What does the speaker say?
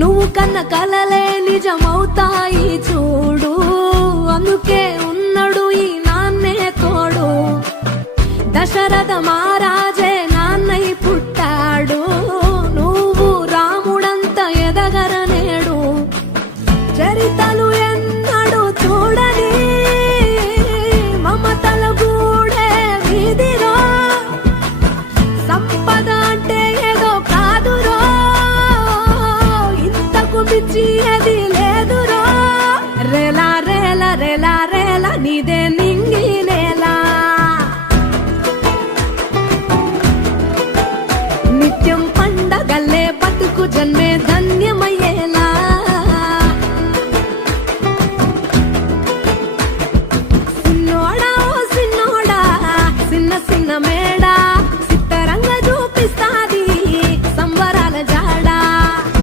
నువ్వు కన్న కలలే నిజమవుతాయి చూడు, అందుకే ఉన్నాడు ఈ నాన్నే తోడు. దశరథ మహారాజే నాన్నై పుట్టాడు, నువ్వు రాముడంత ఎదగరనేడు. చరితలు ఎన్నడు చూడని మమతల గూడే వీధిరో, సంపద అంటే ఏదో కాదురో, ఇంతకు మించి అది